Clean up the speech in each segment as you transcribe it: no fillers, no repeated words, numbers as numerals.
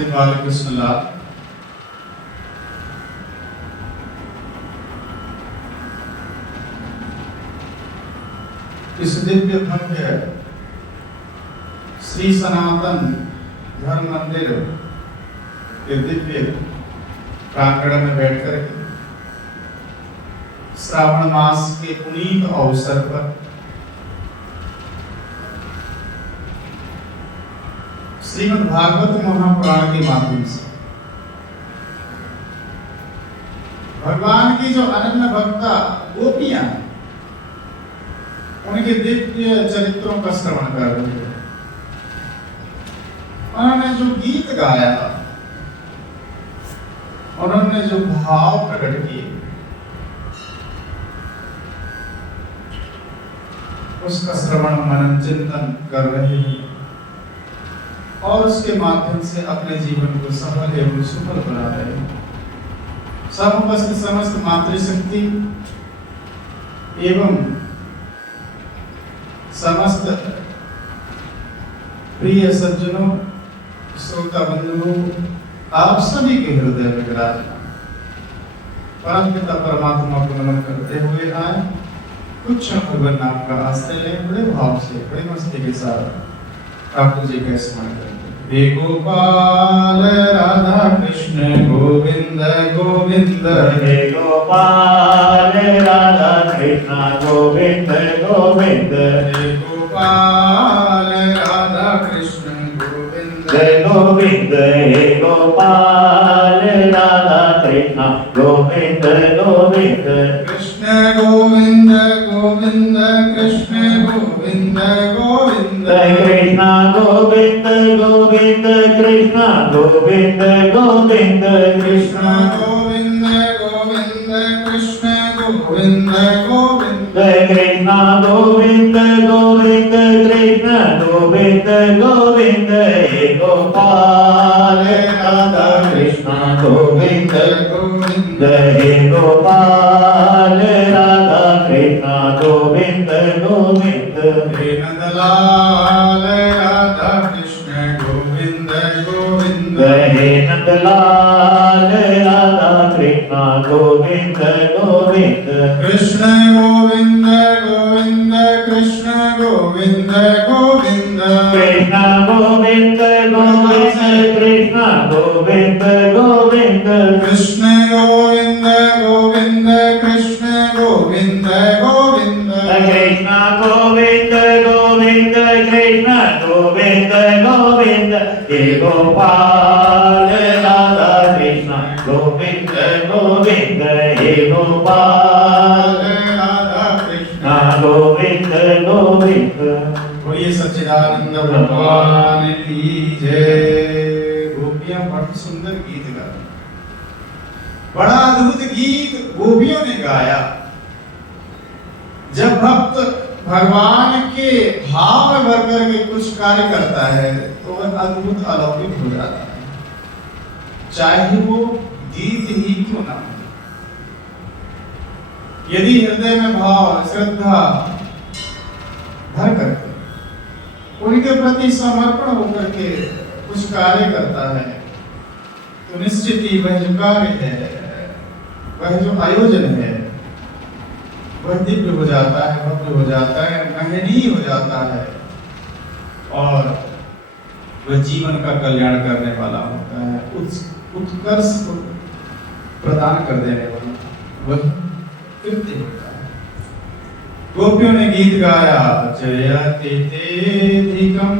श्री बालकृष्ण लाल। इस दिव्य भव्य श्री सनातन धर्म मंदिर के दिव्य प्रांगण में बैठकर के श्रावण मास के पुनीत अवसर पर श्रीमद् भागवत महापुराण के माध्यम से भगवान की जो अनन्य भक्ता गोपियां उनके दिव्य चरित्रों का श्रवण कर रहे हैं। उन्होंने जो गीत गाया, उन्होंने जो भाव प्रकट किए, उसका श्रवण मनन चिंतन कर रहे हैं और उसके माध्यम से अपने जीवन को सफल एवं सुफल बना रहे हैं। समुपस्थित समस्त मातृशक्ति एवं समस्त प्रिय सज्जनों, श्रोता बंधुओं, आप सभी के हृदय में विराजमान परम पिता परमात्मा को नमन करते हुए आए कुछ क्षण भगवान नाम का आश्रय लें। बड़े भाव से, बड़े मस्ती के साथ ठाकुर जी का स्मरण करते हैं। हे गोपाल राधा कृष्ण गोविंद गोविंद, हे गोपाल राधा कृष्ण गोविंद गोविंद, हे गोपाल राधा कृष्ण गोविंद गोविंद, हे गोपाल राधा कृष्ण गोविंद गोविंद, कृष्ण गोविंद गोविंद कृष्ण गोविंद गोविंद, कृष्ण गोविंद गोविंद कृष्ण गोविंद गोविंद, कृष्ण गोविंद गोविंद कृष्ण गोविंद गोविंद, कृष्ण गोविंद गोविंद कृष्ण गोविंद गोविंद, हे गोपाल राधा कृष्ण गोविंद गोविंद, हे गोपाल राधा कृष्ण गोविंद गोविंद, हे नंदलाल राधा कृष्ण गोविंद गोविंद, हे नंदलाल राधा कृष्ण गोविंद गोविंद, कृष्ण गोविंद गोविंद कृष्ण गोविंद गोविंद, कृष्ण गोविंद गोविंद कृष्ण गोविंद गोविंद, कृष्ण गोविंद गोविंद कृष्ण गोविंद गोविंद, कृष्ण गोविंद गोविंद कृष्ण गोविंद गोविंद, हे गोपाल राधा कृष्ण गोविंद गोविंद, हे गोपाल राधा कृष्ण गोविंद गोविंद। बोलिए सच्चिदानंद भगवान की जय। गोपियां बड़ा सुंदर गीत गाया, बड़ा अद्भुत गीत गोपियों ने गाया। जब भक्त भगवान के भाव में भर करके कुछ कार्य करता है तो वह अद्भुत अलौकिक हो जाता है, चाहे वो गीत ही क्यों ना हो। यदि हृदय में भाव श्रद्धा भर करके उनके प्रति समर्पण होकर के कुछ कार्य करता है तो निश्चित ही वह जो कार्य है, वह जो आयोजन है, वह दिव्य हो जाता है, भव्य हो जाता है, महनीय हो जाता है और वह जीवन का कल्याण करने वाला होता है, उत्कर्ष प्रदान कर देने वाला, वह कृत्य होता है। गोपियों ने गीत गाया, जयति तेधिकं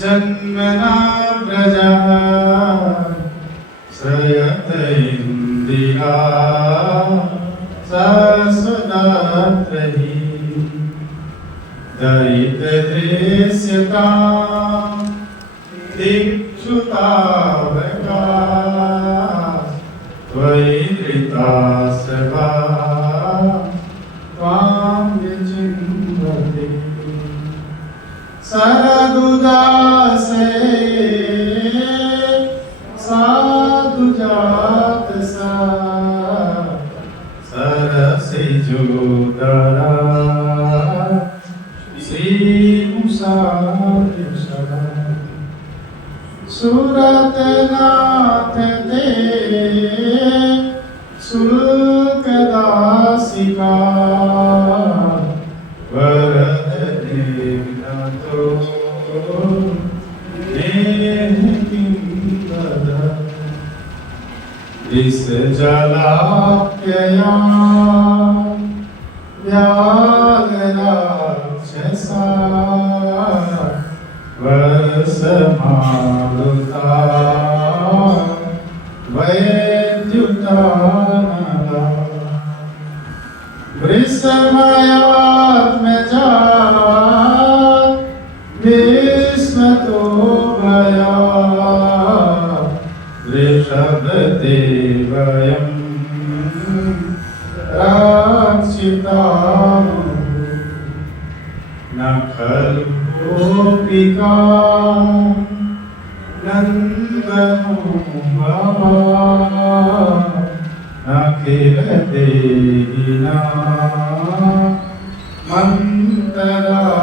जन्मना व्रजः श्रयत इंदिरा सरस्वती दयित दृश्यता दिक्षुतावका त्वयि धृता सभा त्वां विचिन्वते सरदुदासे साधुजात सा सरसिजुदरा श्री मुसा सूरत नाथ ते सुल्क दासिका वरद देवना तो इस जलाप्यया व्याघ्राक्षसा वर्षमारुता वैद्युतानला वृषमयात्मजा विस्मतो भया वृषभदेवयं रक्षिता न खलु गोपिका नन्दनो बाबा अखिल देहिना मंतरात्मते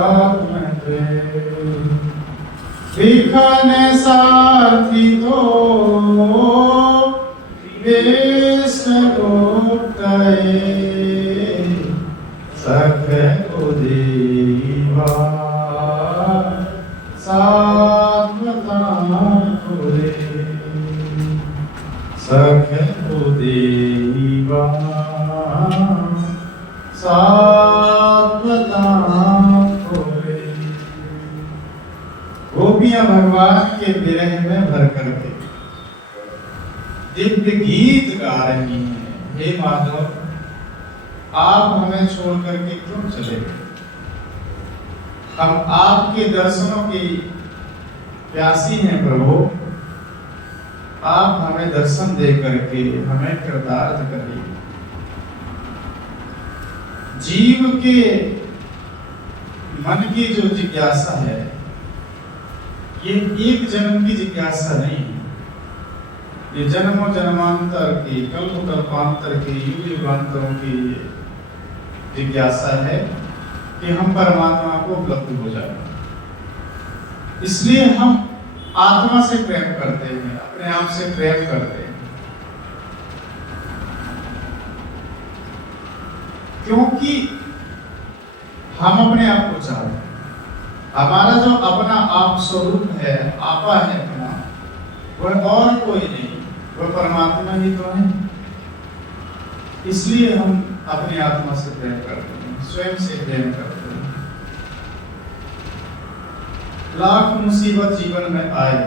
विखन साथी तो विष्णुगुप्तये सख उदेवा सात्वता कुरे सख उदेवा सात्वता कुरे। गोपियां भगवान के विरह में भर करके दिव्य गीत गा रही हैं। हे माधव, आप हमें छोड़ करके क्यों चले गए? हम आपके दर्शनों की प्यासी हैं प्रभु। आप हमें दर्शन दे करके हमें कृतार्थ करिए। जीव के मन की जो जिज्ञासा है, ये एक जन्म की जिज्ञासा नहीं है। ये जन्मों जन्मांतर की, कल्प कल्पांतर की, युग युगांतरों की जिज्ञासा है कि हम परमात्मा को उपलब्ध हो जाए। इसलिए हम आत्मा से प्रेम करते हैं, अपने आप से प्रेम करते हैं, क्योंकि हम अपने आप को चाहते हैं। हमारा जो अपना आप स्वरूप है, आपा है अपना, वह और कोई नहीं, वह परमात्मा ही तो है। इसलिए हम अपनी आत्मा से प्रेम करते हैं, स्वयं से प्रेम करते हैं। लाख मुसीबत जीवन में आए,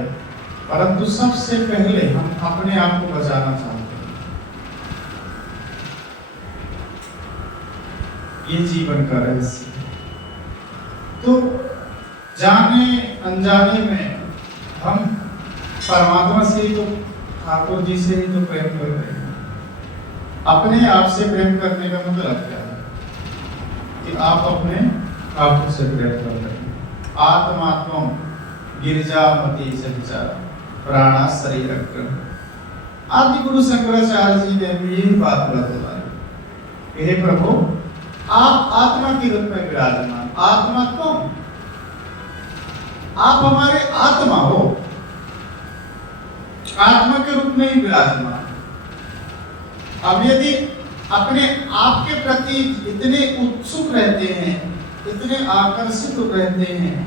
परंतु सबसे पहले हम अपने आप को बचाना चाहते हैं। ये जीवन का रहस्य है। तो जाने अनजाने में हम परमात्मा से ही तो, ठाकुर जी से ही तो प्रेम कर रहे हैं। अपने आप से प्रेम करने का मतलब क्या है? कि आप अपने ठाकुर से प्रेम कर रहे हैं। आत्मात्मम गिरिजामति सहिचा प्राणा शरीर अक्रम। आदि गुरु शंकराचार्य जी ने भी यही बात बताई कि हे प्रभु, आप आत्मा के रूप में विराजमान। आत्मा कौन? आप हमारे आत्मा हो, आत्मा के रूप में ही विराजमान। अब यदि अपने आप के प्रति इतने उत्सुक रहते हैं, इतने आकर्षित रहते हैं,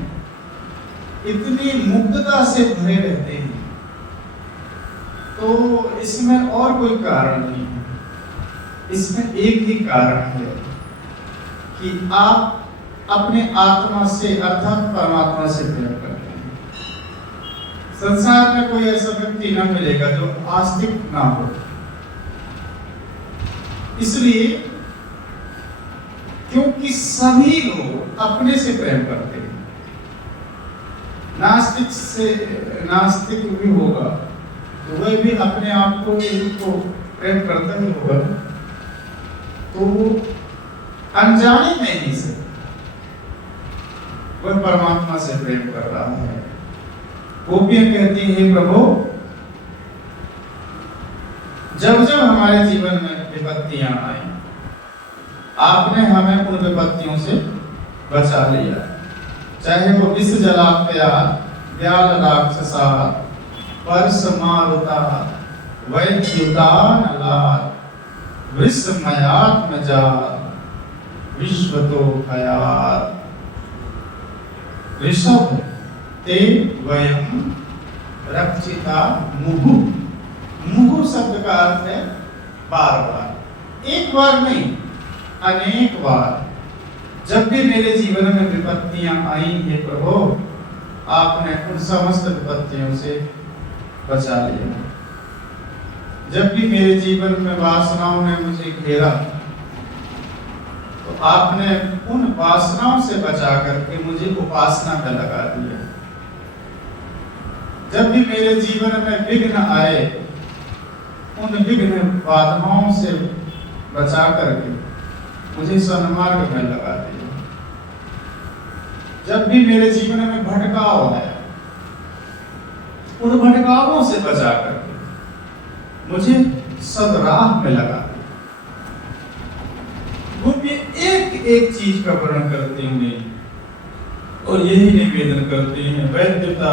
इतनी मुग्धता से भरे रहते हैं, तो इसमें और कोई कारण नहीं है। इसमें एक ही कारण है कि आप अपने आत्मा से अर्थात परमात्मा से प्रेम करते हैं। संसार में कोई ऐसा व्यक्ति ना मिलेगा जो आस्तिक ना हो। इसलिए क्योंकि सभी लोग अपने से प्रेम करते हैं। नास्तिक भी होगा तो वह भी अपने आप को प्रेम करता ही होगा। तो अनजाने में ही से वह परमात्मा से प्रेम कर रहा है। गोपियां कहती हैं, प्रभु, जब जब हमारे जीवन में विपत्तियां आई, आपने हमें उन विपत्तियों से बचा लिया। चाहे वो विष जलाप्या, व्याल राक्षसा, परसमारुता वैद्युतानलात् विस्मयात्मजात् विश्वतो भयात्। ऋषभ ते वयम रक्षिता मुहु। मुहु शब्द का अर्थ है बार बार, एक बार नहीं, अनेक बार। जब भी मेरे जीवन में विपत्तियां आई है प्रभु, आपने उन समस्त विपत्तियों से बचा लिया। जब भी मेरे जीवन में वासनाओं ने मुझे घेरा, तो आपने उन वासनाओं से बचा करके मुझे उपासना में लगा दिया। जब भी मेरे जीवन में विघ्न आए, उन विघ्न बाधाओं से बचा करके मुझे सन्मार्ग में लगा दिया। जब भी मेरे जीवन में भटकाव है, उन भटकावों से बचा करके मुझे सदराह में लगा दिया। गोपी एक एक चीज का वर्णन करते हुए और यही निवेदन करते हैं, वैद्यता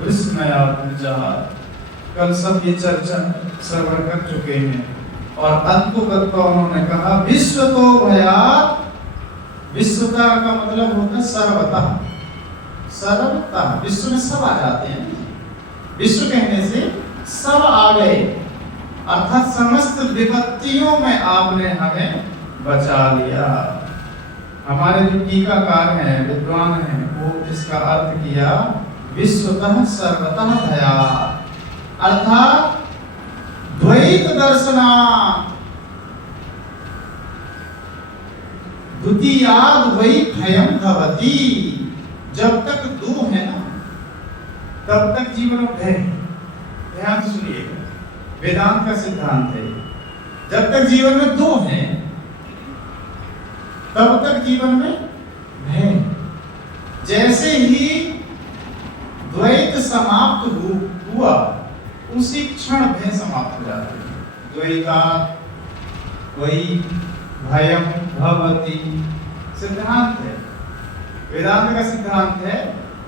विस्मयात्मजात्। कल सब ये चर्चा श्रवण कर चुके हैं और अद्भुत उन्होंने कहा विश्व तो भयात्। विश्वता का मतलब होता है सर्वता। सर्वता, विश्व में सब आ जाते हैं। विश्व कहने से सब आ गए, अर्थात समस्त विपत्तियों में आपने हमें बचा लिया। हमारे जो टीकाकार हैं, विद्वान हैं, वो इसका अर्थ किया विश्वतः सर्वतः भयात्, अर्थात द्वैत दर्शनात्। द्वितीयाद् वै भयं भवति। जब तक दो है ना, तब तक जीवन में भय। ध्यान से सुनिएगा, वेदांत का सिद्धांत है, जब तक जीवन में दो हैं, तब तक जीवन में भय। जैसे ही द्वैत समाप्त हुआ, उसी क्षण भय समाप्त हो जाते हैं। द्वैतात् वै भयं भवति सिद्धांत है, वेदांत का सिद्धांत है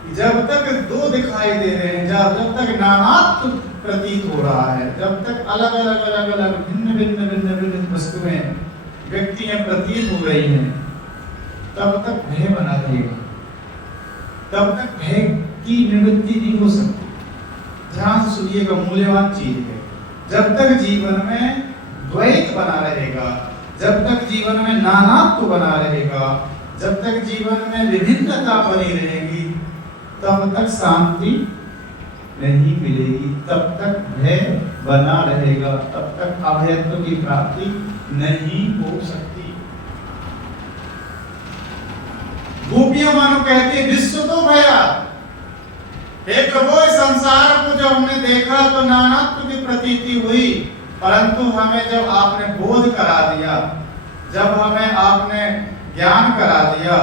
कि जब तक दो दिखाई दे रहे हैं, जब तक नानात्व प्रतीत हो रहा है, जब तक अलग अलग भिन्न वस्तुएं व्यक्तियां प्रतीत हो रही हैं, तब तक भय बना रहेगा, तब तक भय की निवृत्ति नहीं हो सकती। ध्यान से सुनिएगा, मूल्यवान चीज है। जब तक जीवन में द्वैत बना रहेगा, जब तक जीवन में नानात्व बना रहेगा, जब तक जीवन में विभिन्नता बनी रहेगी, तब तक शांति नहीं मिलेगी, तब तक भय बना रहेगा, तब तक अभयत्व की प्राप्ति नहीं हो सकती। गोपियां मानो कहती विश्व तो भयात्। हे प्रभु, इस संसार को जब हमने देखा तो नानात्व की प्रतीति हुई, परंतु हमें जब आपने बोध करा दिया, जब हमें आपने ज्ञान करा दिया,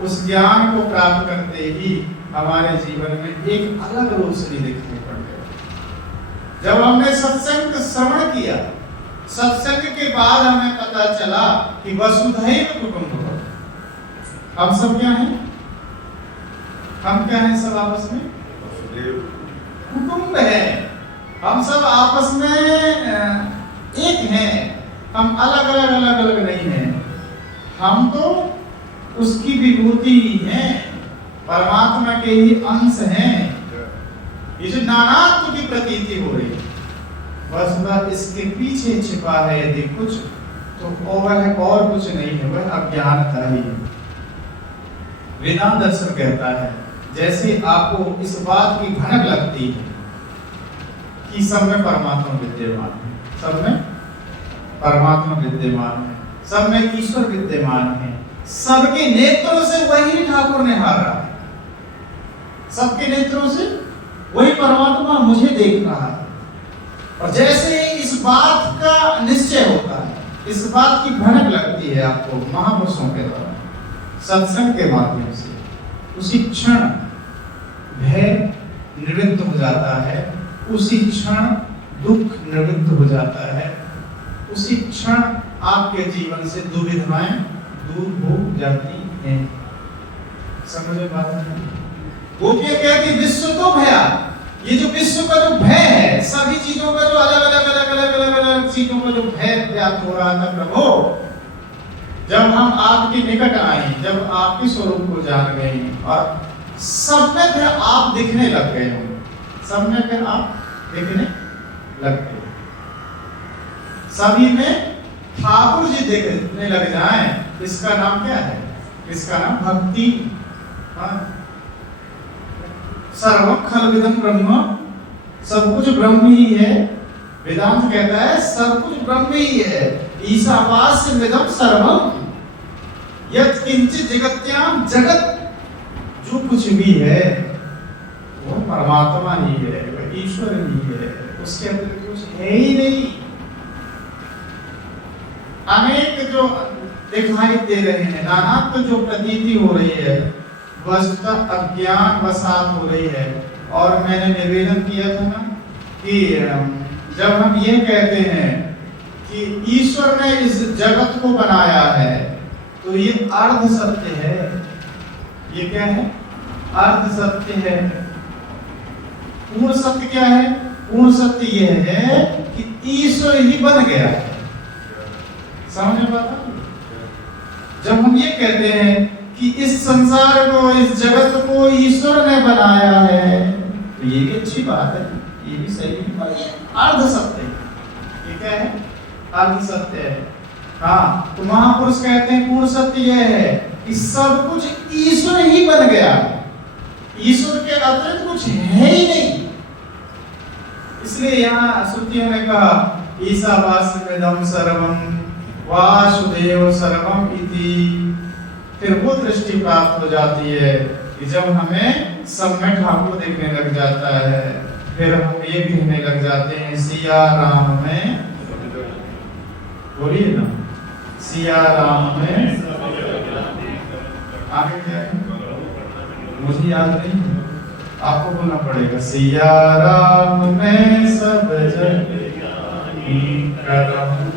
उस ज्ञान को प्राप्त करते ही हमारे जीवन में एक अलग रोशनी दिखने पड़ गई। जब हमने सत्संग श्रवण किया, सत्संग के बाद हमें पता चला कि वसुधैव कुटुंबकम्। हम सब क्या हैं? हम क्या हैं? सब आपस में कुटुंब है। हम सब आपस में एक हैं, हम अलग अलग नहीं हैं। हम तो उसकी विभूति ही हैं, परमात्मा के ही अंश हैं। ये जो नानात्व की प्रतीति हो रही है, वस्तुतः इसके पीछे छिपा है यदि कुछ, तो वह और कुछ नहीं है, वह अज्ञानता ही है। वेदांत दर्शन कहता है, जैसे आपको इस बात की भनक लगती है कि सब में परमात्मा विद्यमान है, सब में परमात्मा विद्यमान है, सब में ईश्वर विद्यमान है, सबके नेत्रों से वही ठाकुर निहार रहा है, सबके नेत्रों से वही परमात्मा मुझे देख रहा है। और जैसे ही इस बात का निश्चय होता है, इस बात की भनक लगती है आपको महापुरुषों के द्वारा, सत्संग के माध्यम से, उसी क्षण भय निवृत्त हो जाता है, उसी क्षण दुख निवृत्त हो जाता है, उसी क्षण आपके जीवन से दुविधाएं दूर हो जाती हैं। समझे बात? गोपियां कहती विश्व तो भयात्। ये जो विश्व का जो भय है, सभी चीजों का जो अलग चीजों का जो भय व्याप्त हो रहा था प्रभु, जब हम आपके निकट आए, जब आपके स्वरूप को जान गए और सब में फिर आप दिखने लग गए हो, सब में फिर आप दिखने लग गए, सभी में ठाकुर जी दिखने लग जाएं, इसका नाम क्या है? इसका नाम भक्ति। सर्वं खल्विदं ब्रह्म, सब कुछ ब्रह्म ही है। वेदांत कहता है सब कुछ ब्रह्म ही है। ईशावास्यमिदं सर्वं यत् किंचित् जगत्याम, जगत जो कुछ भी है वो परमात्मा ही है, वो ईश्वर ही है, उसके अतिरिक्त कुछ है ही नहीं। अनेक जो दिखाई दे रहे हैं, नानात्व जो प्रतीति हो रही है, वस्तुतः अज्ञान वसात हो रही है। और मैंने निवेदन किया था ना कि जब हम ये कहते हैं कि ईश्वर ने इस जगत को बनाया है, तो ये अर्ध सत्य है। ये क्या है? अर्ध सत्य है। पूर्ण सत्य क्या है? पूर्ण सत्य यह है कि ईश्वर ही बन गया है। समझ में आता? जब हम ये कहते हैं कि इस संसार को, इस जगत को ईश्वर ने बनाया है, तो ये भी अच्छी बात है, ये भी सही है, पर ये अर्ध सत्य है। ये क्या है? अर्ध सत्य है। हाँ, तो महापुरुष कहते हैं पूर्ण सत्य यह है कि सब कुछ ईश्वर ही बन गया है, ईश्वर के अतिरिक्त कुछ है ही नहीं। इसलिए यहाँ श्रुतियों ने कहा ईशावास्यमिदं सर्वं वासुदेव सर्वम इति। फिर वो दृष्टि प्राप्त हो जाती है कि जब हमें सब में ठाकुर देखने लग जाता है, फिर हम ये कहने लग जाते हैं सिया राम में, बोलिए ना, सिया राम में। आगे क्या है? मुझे याद नहीं, आपको बोलना पड़ेगा। सिया राम में सब जग करम।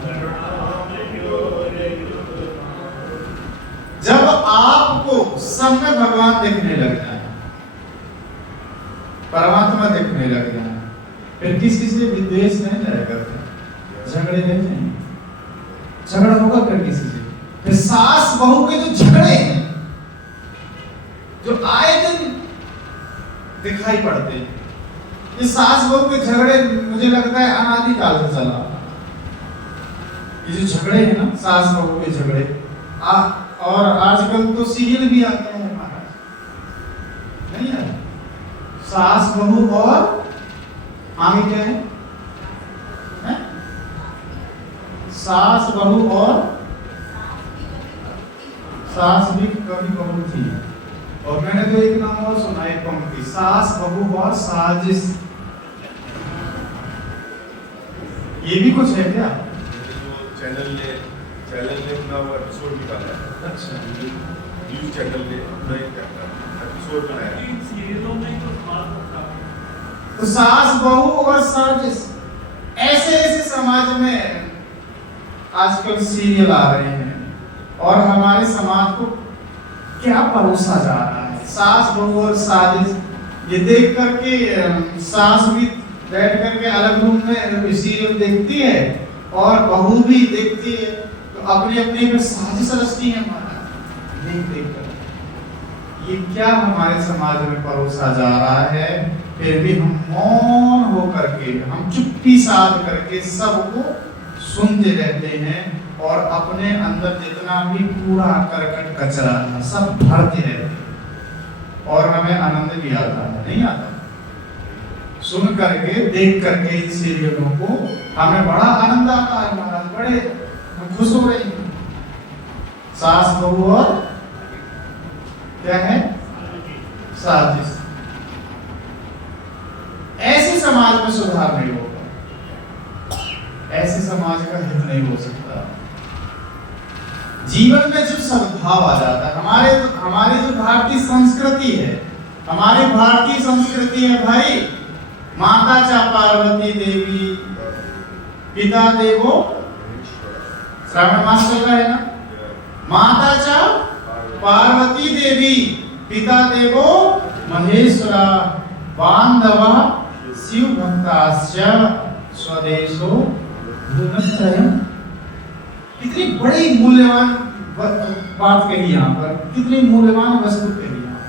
जब आपको सब में भगवान दिखने लग जाए, परमात्मा दिखने लग जाए, फिर किसी से विद्वेष नहीं जाएगा, झगड़े नहीं जाएंगे, झगड़ा होगा फिर किसी से। फिर सास बहू के जो झगड़े हैं, जो आए दिन दिखाई पड़ते हैं, ये सास बहू के झगड़े मुझे लगता है अनादिकाल से चला। ये जो झगड़े हैं ना, सास बहू के झगड़े, और आजकल तो सीरियल भी आते हैं महाराज, नहीं है? सास बहू और आगे क्या है? सास बहू और सास भी कभी बहू थी। और मैंने तो एक नाम और सुना, एक पंक्ति, सास बहू और साजिश। ये भी कुछ है क्या? चैनल ने अपना वो एपिसोड निकाला है। अच्छा, न्यूज़ चैनल ने अपना एक एपिसोड बनाया है। सीरियलों में तो सास बहू और साजिश, ऐसे समाज में आजकल सीरियल आ रहे हैं और हमारे समाज को क्या परोसा जा रहा है? सास बहू और साजिश। ये देख करके सास भी बैठ करके अलग रूम में सीरियल देखती है और बहू भी देखती है, तो अपनी अपनी में साजिश रचती है हमारा देख कर। ये क्या हमारे समाज में परोसा जा रहा है? फिर भी हम मौन होकर के, हम चुप्पी साध करके सबको सुनते रहते हैं और अपने अंदर जितना भी कूड़ा करकट कचरा है सब भरते रहते हैं और हमें आनंद भी आता है, नहीं आता? सुन करके, देख करके इन सीरियलों को हमें बड़ा आनंद आता है महाराज, बड़े हम खुश हो रहे हैं। सास बहू और क्या है? साजिश। ऐसे समाज में सुधार नहीं होगा, ऐसे समाज का हित नहीं हो सकता। जीवन में जब सद्भाव आ जाता है, हमारी जो भारतीय संस्कृति है, हमारी भारतीय संस्कृति है भाई, माता चा पार्वती देवी, पिता देवो, श्रावण मास चल रहा है ना, माता चा पार्वती देवी, पिता देवो महेश्वरा, बांधवा शिव भक्तास्य स्वदेशो गुणत्रयम्। कितनी बड़ी मूल्यवान बात कही यहाँ पर, कितनी मूल्यवान वस्तु कही यहाँ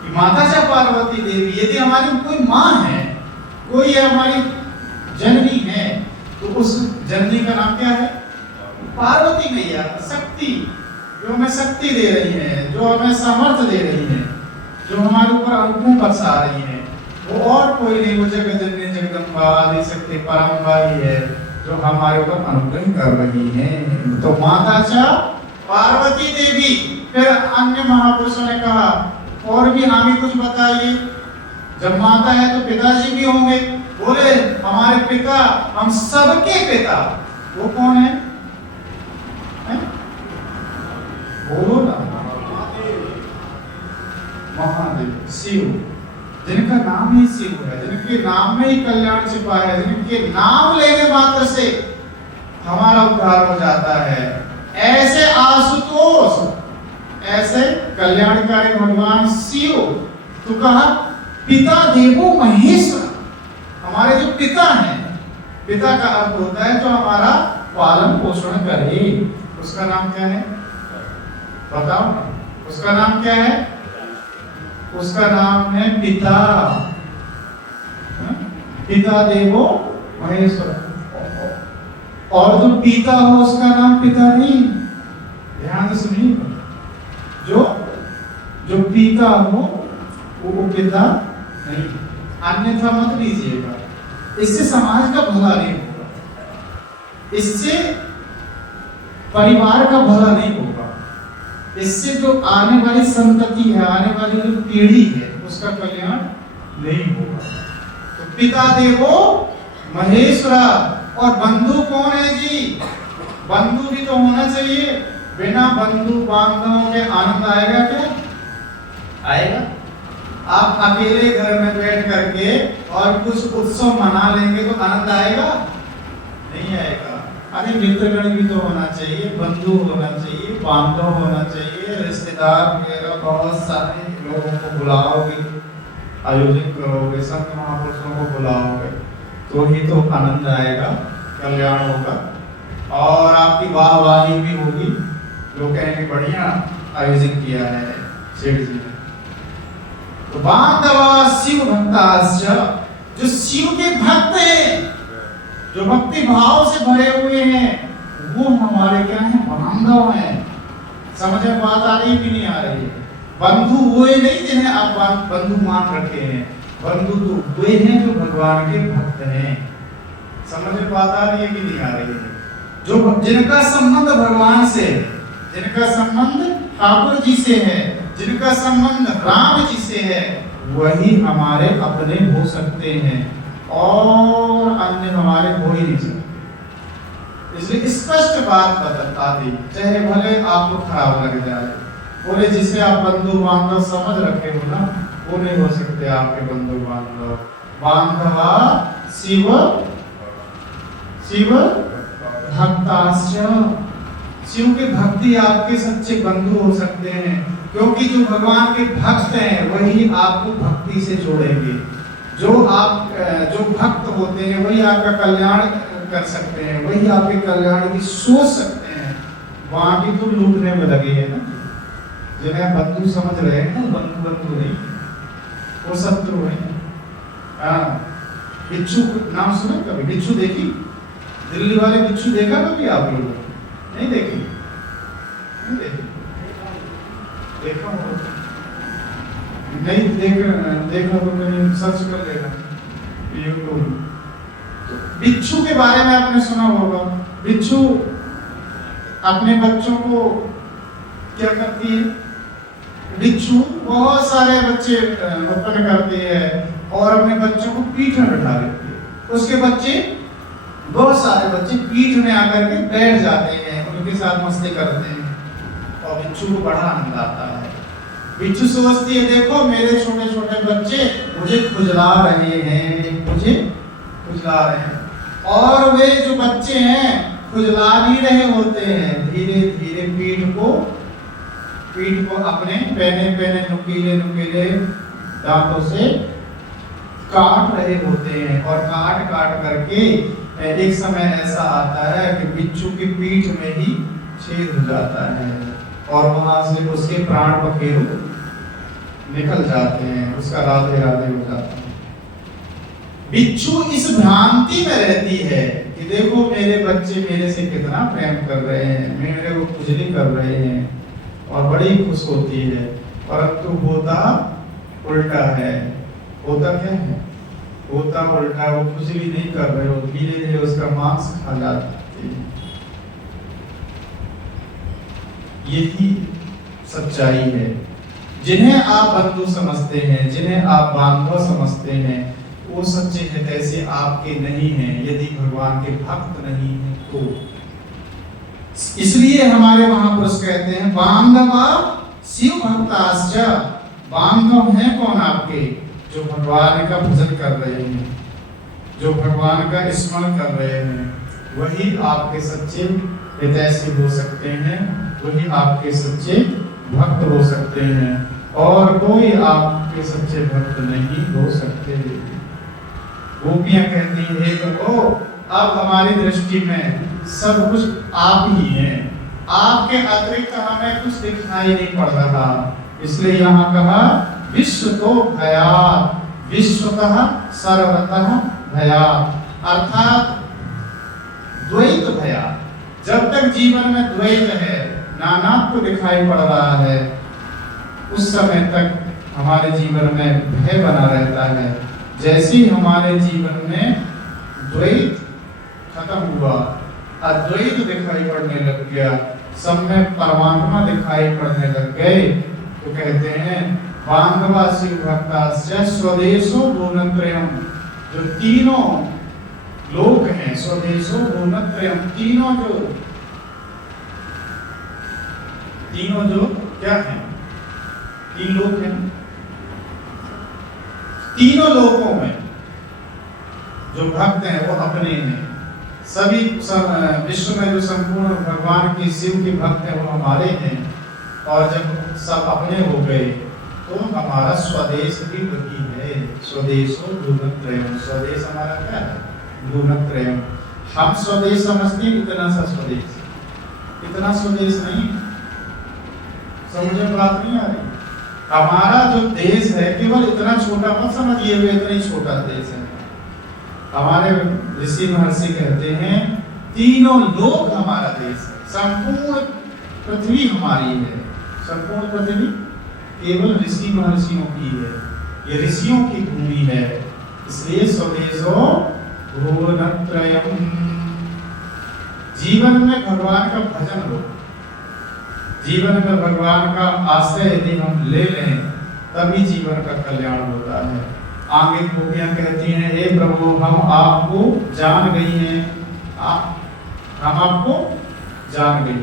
कि माता चा पार्वती देवी यदि हमारी कोई माँ है, कोई हमारी जननी है, तो उस जननी का नाम क्या है? पार्वती मैया, शक्ति, जो हमें शक्ति दे रही है, जो हमें सामर्थ दे रही है, जो हमारे ऊपर अनुग्रह बरसा रही है, वो और कोई नहीं, वो जगत जननी जगदम्बा आदि शक्ति परम्बा ही है जो हमारे ऊपर अनुग्रह कर रही है। तो माता चा पार्वती देवी। फिर अन्य महापुरुषों ने कहा और भी हमें कुछ बताइए। जब माता है तो पिताजी भी होंगे। बोले हमारे पिता, हम सबके पिता। वो कौन है? बोलो ना। महादेव, शिव, जिनका नाम ही शिव है, जिनके नाम में ही कल्याण छिपा है, जिनके नाम लेने मात्र से हमारा उद्धार हो जाता है। ऐसे आशुतोष, ऐसे कल्याणकारी भगवान शिव। तो कहा पिता देवो महेश्वर, हमारे जो पिता हैं। पिता का अर्थ होता है जो हमारा पालन पोषण करे। उसका नाम क्या है? बताओ, उसका नाम क्या है? उसका नाम है पिता। पिता देवो महेश्वर। और जो पिता हो उसका नाम पिता नहीं। ध्यान से सुनिए, जो पिता हो वो पिता नहीं, अन्यथा मत लीजिएगा। इससे समाज का भला नहीं होगा, इससे परिवार का भला नहीं होगा, इससे जो आने वाली संतति है, आने वाली जो पीढ़ी है, उसका कल्याण नहीं होगा। तो पिता देवो महेश्वरा। और बंधु कौन है जी? बंधु भी तो होना चाहिए। बिना बंधु बांधवों के आनंद आएगा क्या? आएगा? आप अकेले घर में बैठ करके और कुछ उत्सव मना लेंगे तो आनंद आएगा? नहीं आएगा। अरे मित्रगण भी तो होना चाहिए, बंधु होना चाहिए, बांधव होना चाहिए, रिश्तेदार वगैरह बहुत सारे लोगों को बुलाओगे, आयोजन करोगे, संत महापुरुषों को बुलाओगे, तो ही तो आनंद आएगा, कल्याण होगा और आपकी वाहवाही भी होगी। लोग कहेंगे बढ़िया आयोजन किया है सेठ जी ने। तो बांधवा शिव भक्तास्य, जो शिव के भक्त हैं, जो भक्ति भाव से भरे हुए हैं, वो हमारे क्या है? बांधव हैं। समझ में बात आ रही कि नहीं आ रही है? बंधु वो नहीं जिन्हें आप बंधु मान रखे हैं, बंधु तो वे हैं जो भगवान के भक्त हैं। समझ में बात आ रही है कि नहीं आ रही है? जो जिनका संबंध भगवान से, जिनका संबंध ठाकुर जी से है, जिनका संबंध राम जी से है, वही हमारे अपने हो सकते हैं और अन्य हमारे हो ही नहीं सकते। इसलिए स्पष्ट बात बता दी, चाहे भले आपको खराब लग जाए। बोले जिसे आप बंधु बांधव समझ रखे हो ना, वो नहीं हो सकते आपके बंधु बांधव। बांधवा शिव शिव भक्तास्य, शिव के भक्ति आपके सच्चे बंधु हो सकते हैं, क्योंकि जो भगवान के भक्त हैं वही आपको भक्ति से जोड़ेंगे। जो भक्त होते हैं वही आपका कल्याण कर सकते हैं, वही आपके कल्याण की सोच सकते हैं। वहां भी तो लूटने में लगे हैं ना, जिन्हें बंधु समझ रहे हैं ना, बंधु नहीं, वो शत्रु है। बिच्छू नाम सुना कभी? बिच्छू देखी? दिल्ली वाले बिच्छू देखा कभी आप लोगों ने? नहीं देखी? नहीं देखी? देखा हो? नहीं देखा तो कहीं सर्च कर लेना यूट्यूब। तो बिच्छू के बारे में आपने सुना होगा। बिच्छू अपने बच्चों को क्या करती है? बिच्छू बहुत सारे बच्चे उत्पन्न करती है और अपने बच्चों को पीठ में बैठा लेती है। उसके बच्चे, बहुत सारे बच्चे पीठ में आकर के बैठ जाते हैं, उनके साथ मस्ती करते हैं और बिच्छू को बड़ा आनंद आता है। बिच्छू सोचती है देखो मेरे छोटे छोटे बच्चे मुझे खुजला रहे हैं, मुझे खुजला रहे हैं। और वे जो बच्चे हैं खुजला नहीं रहे होते हैं, धीरे धीरे पीठ को अपने पहने नुकीले दांतों से काट रहे होते हैं और काट काट करके एक समय ऐसा आता है कि बिच्छू की पीठ में ही छेद हो जाता है और वहां से उसके प्राण पखेरु निकल जाते हैं, उसका राधे राधे हो जाता है। बिच्छू इस भ्रांति में रहती है कि देखो मेरे बच्चे मेरे से कितना प्रेम कर रहे हैं, मेरे को खुजली कर रहे हैं और बड़ी खुश होती है, परंतु होता उल्टा है। होता क्या है? होता उल्टा, वो खुजली नहीं कर रहे हो, धीरे धीरे उसका मांस खा जाते हैं। यही सच्चाई है। जिन्हें आप बंधु समझते हैं, जिन्हें आप बांधव समझते हैं, वो सच्चे हितैषी आपके नहीं हैं यदि भगवान के भक्त नहीं है तो। इसलिए हमारे महापुरुष कहते हैं बांधवा शिव भक्ताश्च। बांधव हैं कौन आपके? जो भगवान का भजन कर रहे हैं, जो भगवान का स्मरण कर रहे हैं, वही आपके सच्चे हितैषी हो सकते हैं, वही आपके सच्चे भक्त हो सकते हैं, और कोई आपके सच्चे भक्त नहीं हो सकते। गोपियां कहती हैं हे प्रभु, अब हमारी दृष्टि में सब कुछ आप ही हैं, आपके अतिरिक्त हमें कुछ दिखाई नहीं पड़ रहा। इसलिए यहाँ कहा विश्व तो भयात्, विश्वतः सर्वतः भयात्, अर्थात द्वैत भयात्। जब तक जीवन में द्वैत है, नानात्व दिखाई पड़ रहा है, उस समय तक हमारे जीवन में भय बना रहता है। जैसे ही हमारे जीवन में द्वैत खत्म हुआ, अद्वैत दिखाई पड़ने लग गया, सब में परमात्मा दिखाई पड़ने लग गए, तो कहते हैं बांधवा शिव भक्ताश्च स्वदेशो भुवनत्रयम्। जो तीनों लोक हैं, स्वदेशो भुवनत्रयम्, तीनों जो क्या हैं? तीन लोक हैं। तीनों लोकों में जो भक्त हैं वो अपने हैं। सभी विश्व में जो संपूर्ण भगवान के शिव के भक्त हैं वो हमारे हैं, और जब सब अपने हो गए तो हमारा स्वदेश भी वही है। स्वदेशो भुवनत्रयम्। स्वदेश हमारा क्या है? भुवनत्रयम्। हम स्वदेश समझते हैं इतना सा स्वदेश, इतना स्वदेश नहीं। समझे बात नहीं आ रही? हमारा जो देश है केवल इतना छोटा मत समझिए, वो इतना ही छोटा देश है। हमारे ऋषि महर्षि कहते हैं तीनों लोक हमारा देश है, संपूर्ण पृथ्वी हमारी है। संपूर्ण पृथ्वी केवल ऋषि महर्षियों की है, ये ऋषियों की भूमि है। इसलिए स्वदेशो भुवनत्रयम्। जीवन में भगवान का भजन हो, जीवन में भगवान का आश्रय यदि हम ले लें, तभी जीवन का कल्याण होता है। आगे गोपियां कहती हैं हे प्रभु, हम आपको जान गई हैं, हम आपको जान गई।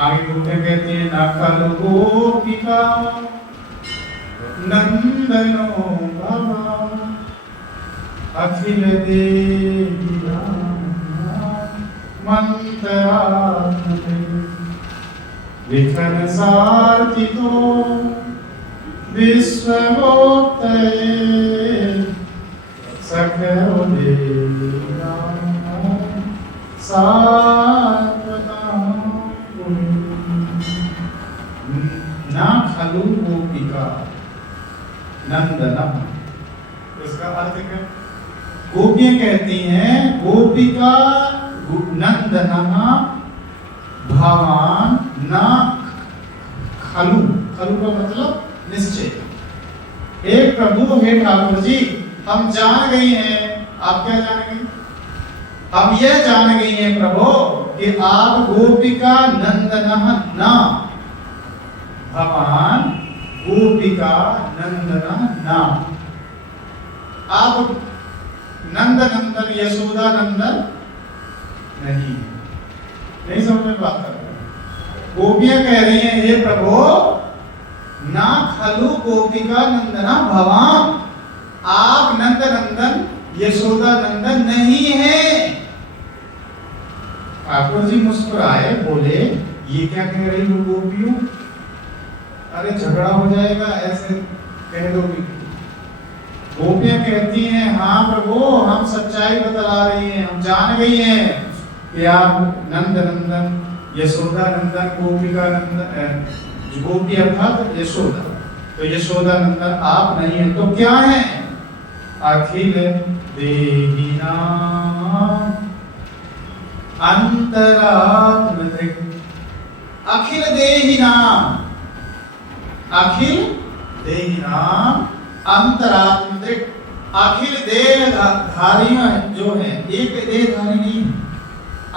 आगे गोपियां कहती हैं न खलु गोपिका नंदनो भवा अखिल देहि मंत्रात्मके विघ्न सार्थितो विश्वमोक्तये सखो देवा सात्वतां न खलु गोपिका नंदनम। इसका अर्थ क्या? गोपियां कहती हैं गोपिका नंदनम भवान न खलु। खलु का मतलब निश्चय। हे प्रभु, हे ठाकुर जी, हम जान गई हैं। आप क्या जान गई? हम यह जान गई हैं प्रभु कि आप गोपिका नंदनः न भवान गोपिका नंदनः न। आप नंद नंदन यशोदा नंदन नहीं समझ में बात कर रहे। गोपियां कह रही हैं हे प्रभु, ना खलु गोपिका नंदना भवान, आप नंद नंदन यशोदा नंदन नहीं है। ठाकुर जी मुस्कुराए, बोले ये क्या कह रही हो गोपियों? अरे झगड़ा हो जाएगा, ऐसे कह दोगी। गोपियां कहती हैं हाँ प्रभु हम सच्चाई बतला रही हैं, हम जान गई हैं कि आप नंद नंदन यशोदा नंदन गोपिका नंदन, गोपी अर्थात यशोदा, तो यशोदा नंदन आप नहीं है तो क्या है? अखिल देहिना अंतरात्म दृक्। अखिल देहिना, अखिल देहिना अंतरात्म दृक्। अखिल देहधारी जो है, एक देहधारी नहीं,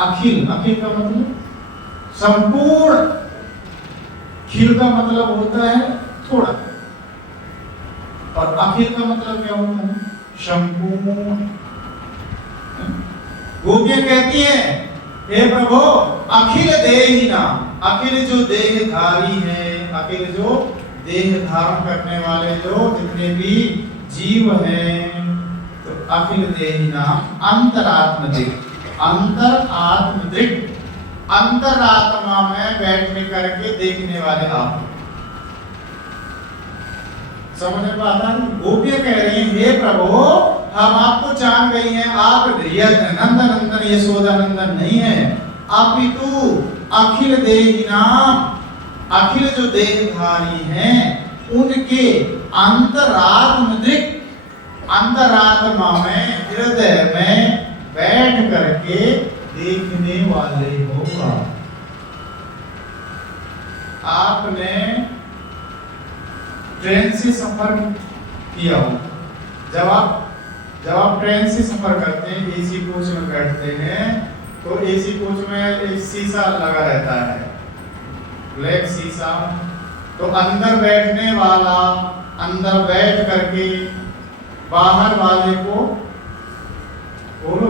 अखिल, अखिल का मतलब संपूर्ण, खिल का मतलब होता है थोड़ा, और अखिल का मतलब क्या होता है? संपूर्ण। गोपियां कहती हैं हे प्रभु अखिल देहिना, अखिल जो देहधारी है, अखिल जो देह धारण करने वाले जो जितने भी जीव हैं, तो अखिल देहिना अंतरात्म दृक्, अंतर आत्म दृक्, अंतरात्मा में बैठने करके देखने वाले आप। समझ में आता है? गोपियां कह रही हैं हे प्रभु हम आपको जान गई हैं, आप नंद नंदन यशोदा नंदन नहीं है, अपितु अखिल देहिना, अखिल जो देहधारी हैं उनके अंतरात्म दृक्, अंतरात्मा में हृदय में बैठ करके देखने वाले होगा। आपने ट्रेन से सफर किया हो, जब आप ट्रेन से सफर करते हैं, एसी कोच में बैठते हैं, तो एसी कोच में एक शीशा लगा रहता है, ब्लैक शीशा, तो अंदर बैठने वाला अंदर बैठ करके बाहर वाले को, बोलो,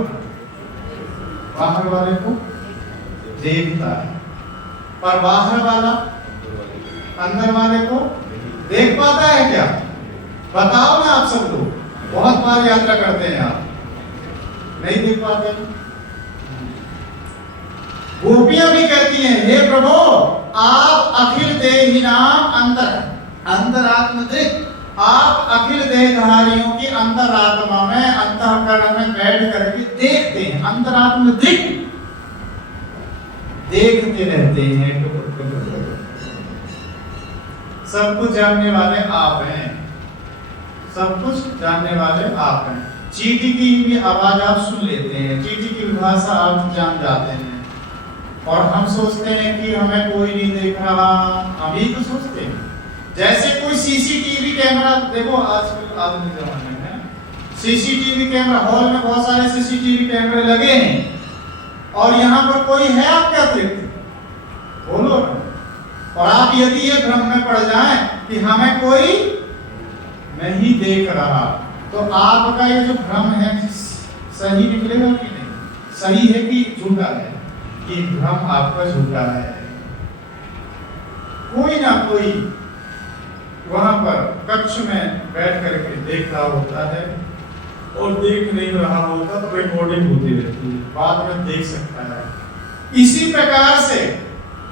बाहर वाले को देखता है, पर बाहर वाला अंदर वाले को देख पाता है क्या? बताओ ना आप सब लोग, बहुत बार यात्रा करते हैं आप, नहीं देख पाते। गोपियां भी कहती हैं हे प्रभु आप अखिल देहिना अंतरात्म दृक्, आप अखिल देहधारियों की अंतरात्मा में, अंतःकरण में बैठ करके देखते हैं, अंतरात्म दृक्, देखते रहते हैं। सब कुछ जानने वाले आप हैं, सब कुछ जानने वाले आप हैं। चींटी की भी आवाज आप सुन लेते हैं, चींटी की भाषा आप जान जाते हैं, और हम सोचते हैं कि हमें कोई नहीं देख रहा, हम ही तो सोचते हैं। जैसे कोई सीसीटीवी कैमरा, देखो आजकल आधुनिक जमाने में सीसीटीवी कैमरा, हॉल में बहुत सारे सीसीटीवी कैमरे लगे हैं, और यहाँ पर कोई है आपके अतिरिक्त, बोलो। और आप यदि ये भ्रम में पड़ जाएं कि हमें कोई नहीं देख रहा, तो आपका ये जो भ्रम है सही निकलेगा कि नहीं? सही है कि झूठा है? ये भ्रम आपका झूठा है। कोई ना कोई वहां पर कक्ष में बैठ करके देख रहा होता है, और देख नहीं रहा होता तो रिकॉर्डिंग होती रहती है, बाद में देख सकता है। इसी प्रकार से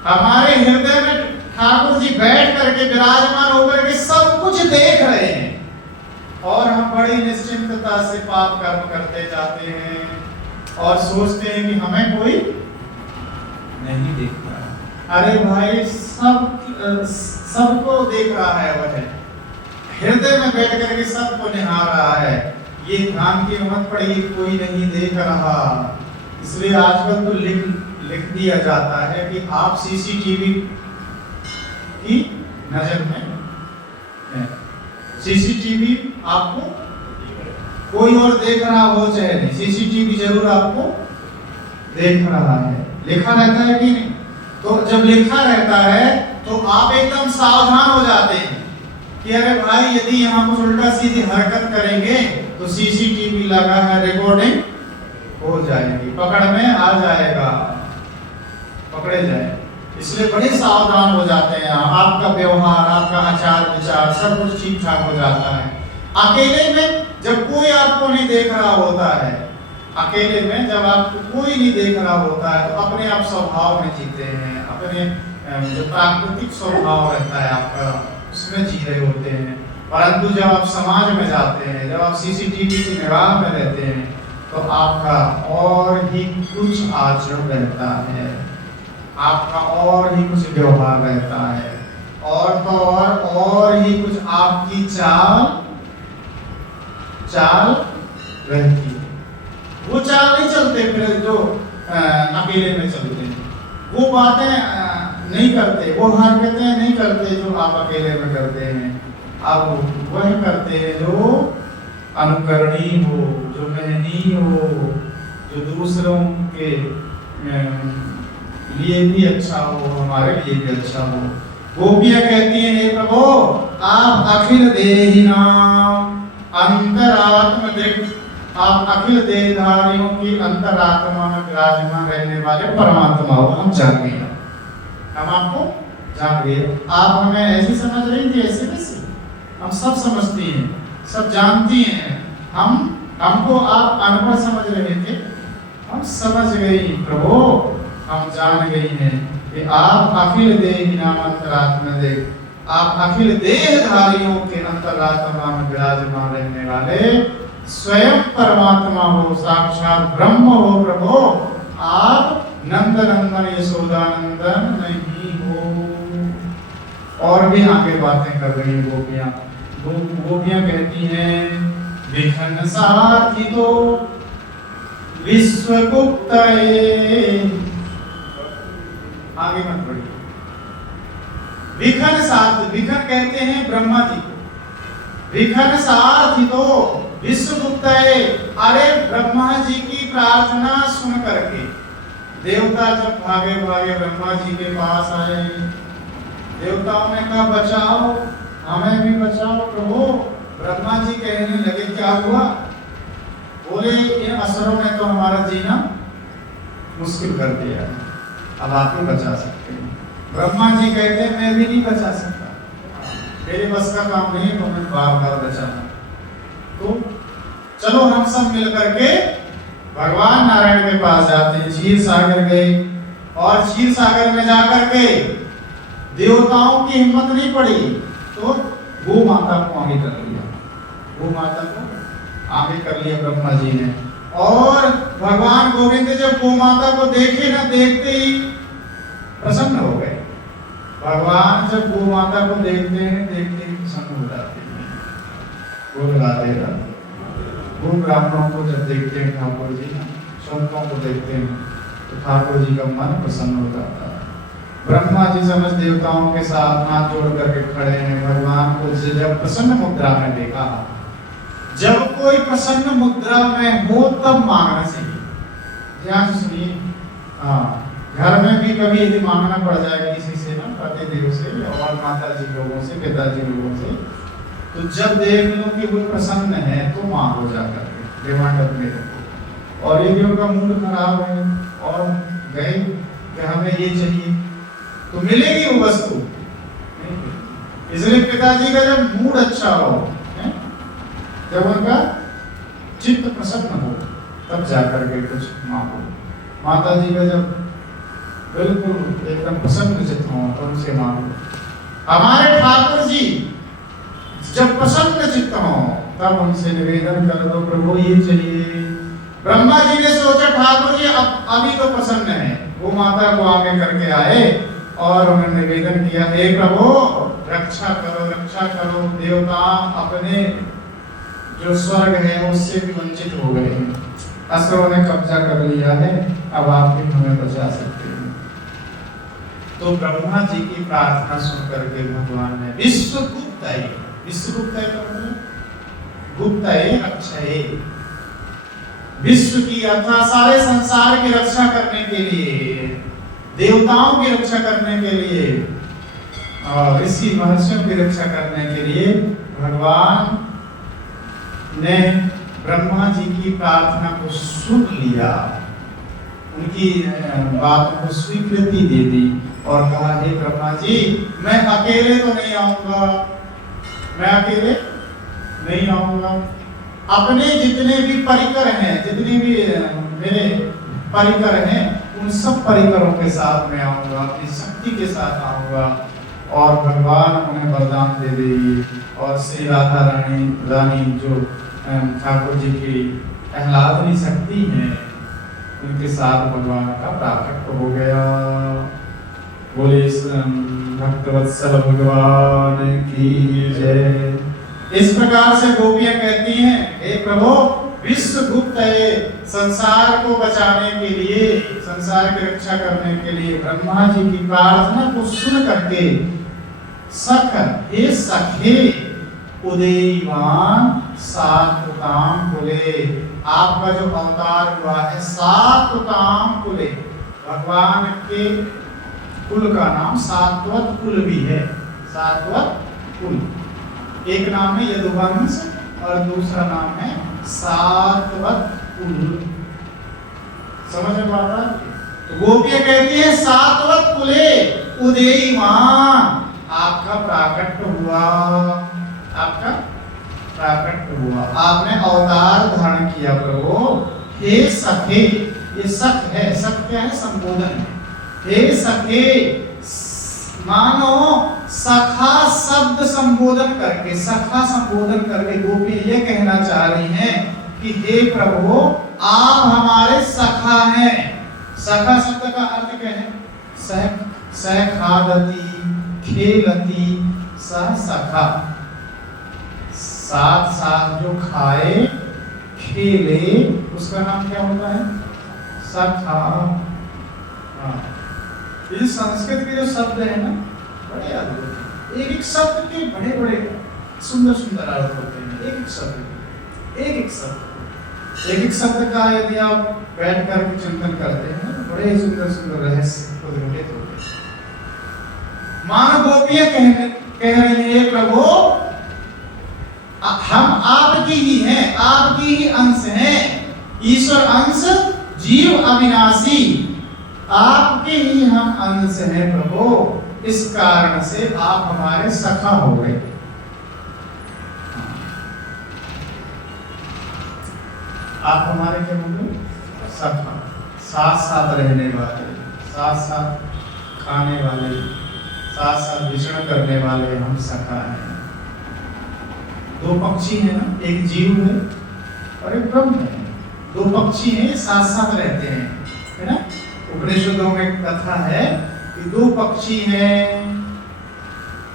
हमारे हृदय में ठाकुर जी बैठ करके विराजमान होकर के सब कुछ देख रहे हैं, और हम बड़ी निश्चिंतता से पाप कर्म करते जाते हैं और सोचते हैं कि हमें कोई नहीं देखता। अरे भाई सबको देख रहा है, वह हृदय में बैठ करके सबको निहार रहा है। ये ध्यान की मत पड़ी कोई नहीं देख रहा, इसलिए आजकल तो लिख दिया जाता है कि आप सीसीटीवी की नजर में है। सीसीटीवी आपको कोई और देख रहा हो चाहे नहीं, सीसीटीवी जरूर आपको देख रहा है। लिखा रहता है कि नहीं? तो जब लिखा रहता है तो आप एकदम सावधान हो जाते हैं कि अरे भाई यदि यहाँ पर उल्टा सीधी हरकत करेंगे तो सीसीटीवी लगा है, रिकॉर्डिंग हो जाएगी, पकड़ में आ जाएगा, पकड़े जाए। इसलिए बड़े सावधान हो जाते हैं। आपका व्यवहार, आपका आचार विचार सब कुछ ठीक ठाक हो जाता है। अकेले में जब कोई आपको नहीं देख रहा होता है, अकेले में जब आपको कोई नहीं देख रहा होता है तो अपने आप स्वभाव में जीते हैं, अपने जो प्राकृतिक स्वभाव रहता है आपका उसमें जी रहे होते हैं। परंतु जब आप समाज में जाते हैं, जब आप सीसीटीवी की निगाह में रहते हैं, तो आपका और ही कुछ आचरण रहता है, आपका और ही कुछ व्यवहार रहता है, और तो और ही कुछ आपकी चाल रहती है। वो चाल नहीं चलते फिर जो अकेले में चलते हैं, वो बातें नहीं करते, वो हरकतें नहीं करते जो आप अकेले में करते हैं। आप वह करते हैं जो अनुकरणीय हो, जो महनीय हो, जो दूसरों के लिए भी अच्छा हो, हमारे लिए भी अच्छा हो। गोपियां कहती हैं, हे प्रभु आप अखिल देहिनाम अंतरात्म दृक्, आप अखिल देहधारियों की अंतरात्मा में विराजमान रहने वाले परमात्मा हो। हम जान गए, हम आपको जान गए। आप हमें ऐसे समझ रही थी, ऐसे वैसे हम सब समझती हैं, सब जानती हैं। हमको आप अनपढ़ समझ रहे थे, हम समझ गई प्रभु, हम जान गई हैं कि आप अखिल देहिनाम अंतरात्मा देख, आप अखिल देहधारियों के अंतरात्मा में विराजमान रहने वाले स्वयं परमात्मा हो, साक्षात ब्रह्म हो प्रभु। आप नंद नंदन यशोदानंदन नहीं हो। और भी आगे बातें कर रही हैं गोपियां। गोपियां कहती हैं, विघ्न साथी तो विश्वगुप्त, आगे मत बढ़िए। विघ्न साथ, विघ्न कहते हैं ब्रह्मा जी को, विघ्न साथी तो विश्वगुप्त। अरे ब्रह्मा जी की प्रार्थना सुन करके देवता जब भागे भागे ब्रह्मा जी के पास आए, देवताओं ने कहा बचाओ, हमें भी बचाओ प्रभु। ब्रह्मा जी कहने लगे क्या हुआ? बोले इन असुरों ने तो हमारा जीना मुश्किल कर दिया, अब आप ही बचा सकते हैं। ब्रह्मा जी कहते हैं मैं भी नहीं बचा सकता, मेरे बस का काम नहीं, तो मैं बार बार बचाना। तो चलो हम सब मिल करके भगवान नारायण के पास जाते हैं। क्षीर सागर गए और क्षीर सागर में जाकर के देवताओं की हिम्मत नहीं पड़ी, तो गो माता को आगे कर लिया, गो माता को आगे कर लिया ब्रह्मा जी ने। और भगवान गोविंद जब गो माता को देखे ना, देखते ही प्रसन्न हो गए। भगवान जब गो माता को देखते हैं, देखते ही प्रसन्न हो जाते हैं। गो राधे राधे। गो ब्राह्मणों को जब देखते हैं ठाकुर जी, संतों को देखते हैं, तो ठाकुर जी का मन प्रसन्न हो जाता है। ब्रह्मा जी समस्त देवताओं के साथ हाथ जोड़ करके खड़े हैं। भगवान को जब प्रसन्न मुद्रा में देखा, जब कोई प्रसन्न मुद्रा में हो तब मांगना चाहिए। ध्यान से सुनिए, घर में भी कभी यदि मांगना पड़ जाए किसी से ना, पति देव से और माता जी लोगों से, पिताजी लोगों से, तो जब देख लो कि वो प्रसन्न है तो मांगो जाकर के, डिमांड अपने रखो। और यदि उनका मूड खराब है और गए कि हमें ये चाहिए, तो मिलेगी वो वस्तु। इसलिए पिताजी का जब मूड अच्छा हो, जब उनका चित्त प्रसन्न हो, तब जाकर के कुछ मांगो। माता जी का जब बिल्कुल एकदम प्रसन्न चित्त हो, तो उनसे मांगो। हमारे ठाकुर जी जब प्रसन्न चित्त हो, तब उनसे निवेदन कर दो, प्रभु ये चाहिए। ब्रह्मा जी ने सोचा ठाकुर जी अभी तो प्रसन्न है, वो माता को आगे करके आए और उन्होंने निवेदन किया, हे प्रभु रक्षा करो, रक्षा करो। देवता अपने जो स्वर्ग है उससे भी वंचित हो गए हैं, असुरों ने कब्जा कर लिया है, अब आप भी हमें बचा सकते हैं। तो ब्रह्मा जी की प्रार्थना सुन करके भगवान ने विश्वगुप्ताय, विश्वगुप्ताय का मतलब गुप्ताय अक्षय, विश्व की अर्थात सारे संसार की रक्षा करने के लिए, देवताओं की रक्षा करने के लिए और ऋषि महर्षियों की रक्षा करने के लिए भगवान ने ब्रह्मा जी की प्रार्थना को सुन लिया, उनकी बात को स्वीकृति दे दी और कहा, हे ब्रह्मा जी मैं अकेले तो नहीं आऊंगा, मैं अकेले नहीं आऊंगा। अपने जितने भी परिकर हैं, जितने भी मेरे परिकर हैं, उन सब परिकरों के साथ मैं आऊंगा, अपनी शक्ति के साथ आऊंगा और भगवान उन्हें वरदान दे देगी और श्री राधा रानी जो ठाकुर जी की आह्लादनी शक्ति है उनके साथ भगवान का प्राकट्य हो गया। बोले भक्तवत्सल भगवान की जय। इस प्रकार से गोपियां कहती हैं, हे प्रभु विश्व गुप्त है, संसार को बचाने के लिए, संसार की रक्षा करने के लिए ब्रह्मा जी की प्रार्थना को सुन करके सख हे सखे उदयमान सात्वताम कुले, आपका जो अवतार हुआ है सात्वताम कुले, भगवान के कुल का नाम सात्वत कुल भी है। सात्वत कुल, एक नाम है यदुवंश और दूसरा नाम है सात्वत कुल। समझ में आता है? तो गोपियां कहती है सात्वत कुले उदयमान, आपका प्राकट्य हुआ, आपका प्राकट्य हुआ, आपने अवतार धारण किया प्रभु। हे सखे, ये सख है, सख क्या है? संबोधन है। हे सखे, मानो सखा शब्द संबोधन करके, सखा संबोधन करके गोपी ये कहना चाह रही हैं कि हे प्रभु आप हमारे सखा हैं। सखा शब्द का अर्थ क्या है? सहखादति, खेलती, सह सखा, साथ साथ जो खाए खेले उसका नाम क्या होता है? सखा। ये संस्कृत के जो शब्द है ना बड़े अद्भुत हैं। एक एक शब्द के बड़े बड़े सुंदर सुंदर अर्थ होते हैं। एक एक शब्द, एक एक शब्द, एक एक शब्द का यदि आप बैठ कर चिंतन करते हैं तो बड़े सुंदर सुंदर रहस्य उद्घटित होते हैं। मानो गोपियां कह रही है प्रभु हम आपकी ही हैं, आपकी ही अंश हैं, ईश्वर अंश जीव अविनाशी, आपके ही हम अंश हैं प्रभु, इस कारण से आप हमारे सखा हो गए। आप हमारे क्या होंगे? सखा, साथ साथ रहने वाले, साथ साथ खाने वाले, साथ साथ विचरण करने वाले हम सखा हैं। दो पक्षी है ना, एक जीव है और एक ब्रह्म है। दो पक्षी हैं, साथ साथ रहते हैं, है ना। उपनिषदों में कथा है कि दो पक्षी हैं,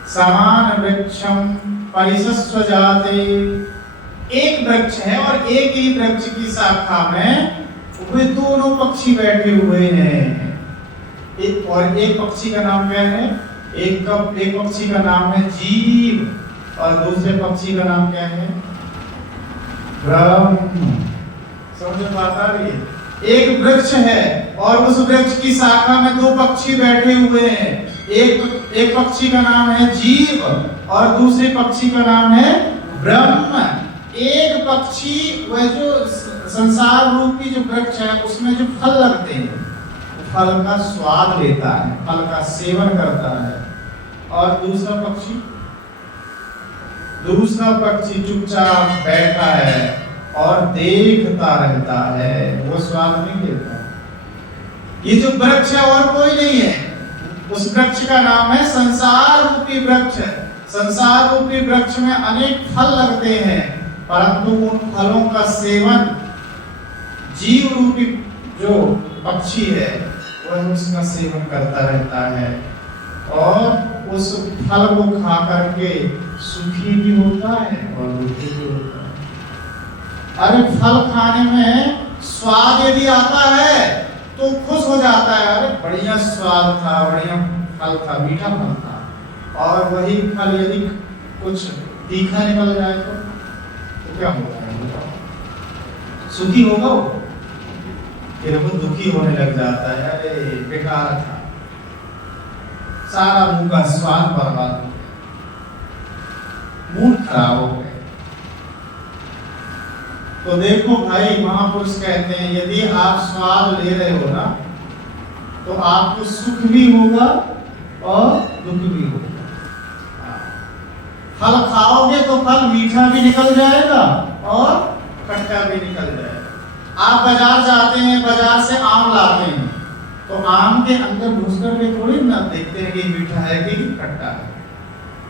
समान वृक्षम परिशस्व जाते, एक वृक्ष है और एक ही वृक्ष की शाखा में वे दोनों पक्षी बैठे हुए हैं। एक पक्षी का नाम क्या है? एक पक्षी का नाम है जीव और दूसरे पक्षी का नाम क्या है? ब्रह्म। समझ में आता है? एक वृक्ष है और उस वृक्ष की शाखा में दो पक्षी बैठे हुए हैं। एक पक्षी का नाम है जीव और दूसरे पक्षी का नाम है ब्रह्म। एक पक्षी वह जो संसार रूपी जो वृक्ष है उसमें जो फल लगते हैं फल का स्वाद लेता है, फल का सेवन करता है, और दूसरा पक्षी चुपचाप बैठा है और देखता रहता है, वो स्वाद नहीं लेता। ये जो वृक्ष है और कोई नहीं है, उस वृक्ष का नाम है संसार रूपी वृक्ष। संसार रूपी वृक्ष में अनेक फल लगते हैं, परंतु उन फलों का सेवन जीव रूपी जो पक्षी है वह उसका सेवन करता रहता है और उस फल को खा करके सुखी भी होता है और दुखी भी होता है। अरे फल खाने में स्वाद यदि आता है तो खुश हो जाता है, अरे बढ़िया स्वाद था, बढ़िया फल था, मीठा फल था। और वही फल यदि कुछ तीखा निकल जाए तो क्या होगा? सुखी होगा वो, फिर वो दुखी होने लग जाता है, अरे बेकार था, सारा मुंह का स्वाद बर्बाद हो गया, मूड खराब हो गया। तो देखो भाई, महापुरुष कहते हैं यदि आप स्वाद ले रहे हो ना तो आपको सुख भी होगा और दुख भी होगा। फल खाओगे तो फल मीठा भी निकल जाएगा और खट्टा भी निकल जाएगा। आप बाजार जाते हैं, बाजार से आम लाते हैं, तो आम के अंदर घुसकर के थोड़ी ना देखते हैं कि मीठा है कि खट्टा है।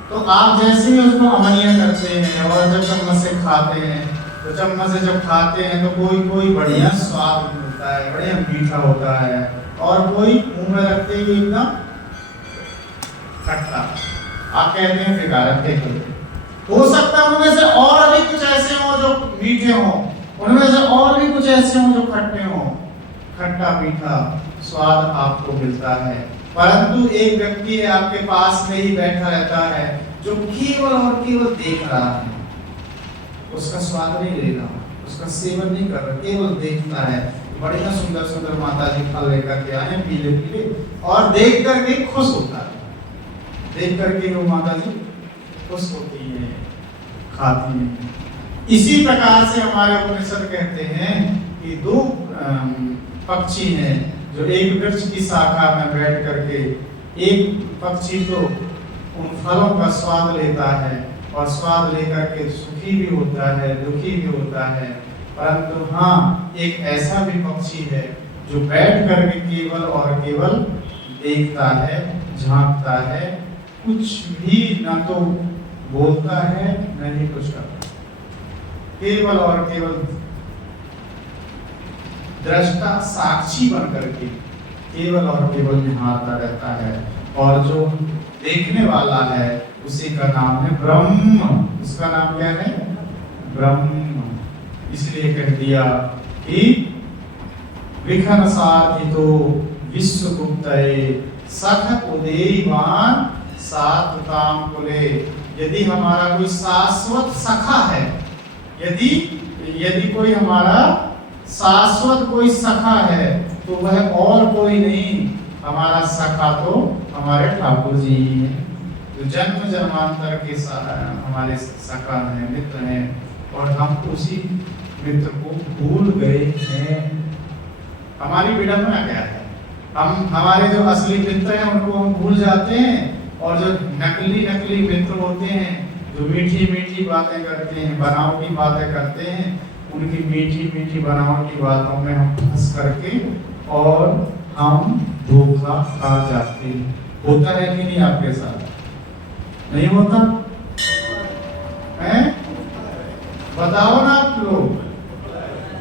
तो आप जैसे ही उसको अमनिया करते हैं और जब चम्मच से खाते हैं, तो चम्मच से जब खाते हैं तो कोई कोई बढ़िया स्वाद मिलता है, बढ़िया मीठा होता है, और कोई मुंह में रखते ही एकदम खट्टा। आप कहते हैं बेकार है। हो सकता है उनमें से और भी कुछ ऐसे हो जो मीठे हो, उनमें से और भी कुछ ऐसे हो जो खट्टे हो, खट्टा मीठा स्वाद आपको मिलता है। परंतु एक व्यक्ति है आपके पास में ही बैठा रहता है जो केवल और केवल देख रहा है, उसका स्वाद नहीं ले रहा, उसका सेवन नहीं कर रहा, केवल देखता है। बढ़िया सुंदर सुंदर माता जी फल लेकर के आए पीले पीले, और देख करके खुश होता है, देख करके वो माता जी खुश होती है, खाती है। इसी प्रकार से हमारे उपनिषद कहते हैं कि दो पक्षी हैं जो एक वृक्ष की शाखा में बैठ करके, एक पक्षी तो उन फलों का स्वाद लेता है और स्वाद लेकर के सुखी भी होता है, दुखी भी होता है, परंतु हाँ एक ऐसा भी पक्षी है जो बैठ करके केवल और केवल देखता है, झांकता है, कुछ भी न तो बोलता है न ही कुछ करता, केवल और केवल दृष्टा साक्षी बन करके केवल और केवल निहारता रहता है। और जो देखने वाला है उसी का नाम है ब्रह्म। उसका नाम क्या है? ब्रह्म। इसलिए कह दिया कि विघ्न साधितो विश्वगुप्तये सख उदयवान सात्वताम कुले। यदि हमारा कोई शाश्वत सखा है, यदि कोई हमारा शाश्वत कोई सखा है तो वह और कोई नहीं, हमारा सखा तो हमारे ठाकुर जी ही हैं, जो जन्म जन्मांतर के हमारे सखा हैं, मित्र हैं, और हम उसी मित्र को भूल गए हैं। हमारी विडंबना क्या है? हम हमारे जो असली मित्र हैं उनको हम भूल जाते हैं, और जो नकली मित्र होते हैं जो मीठी मीठी बातें करते हैं, बनावटी बातें करते हैं, उनकी मीठी मीठी बनावटी बातों में हम फंस करके और हम धोखा खा जाते हैं। होता है कि नहीं आपके साथ? नहीं होता है? बताओ ना आप लोग,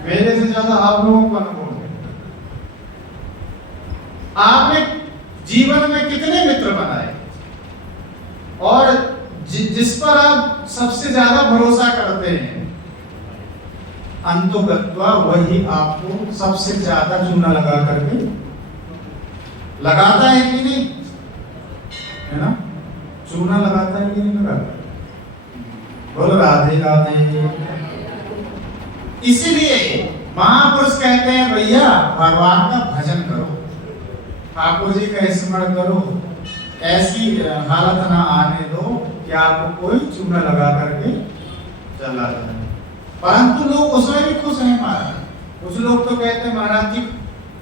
मेरे से ज्यादा आप लोगों को अनुभव है। आपने जीवन में कितने मित्र बनाए, और जिस पर आप सबसे ज्यादा भरोसा करते हैं, अंतोगत्वा वही आपको सबसे ज्यादा चूना लगा करके लगाता है कि नहीं, है ना? चूना लगाता है कि नहीं लगाता? बोलो राधे राधे। इसीलिए महापुरुष कहते हैं भैया भगवान का भजन करो, ठाकुर जी का स्मरण करो, ऐसी हालत ना आने दो कि आपको कोई चूना लगा करके चला जाए। परंतु लोग उसमें भी खुश हैं महाराज। कुछ लोग तो कहते हैं महाराज जी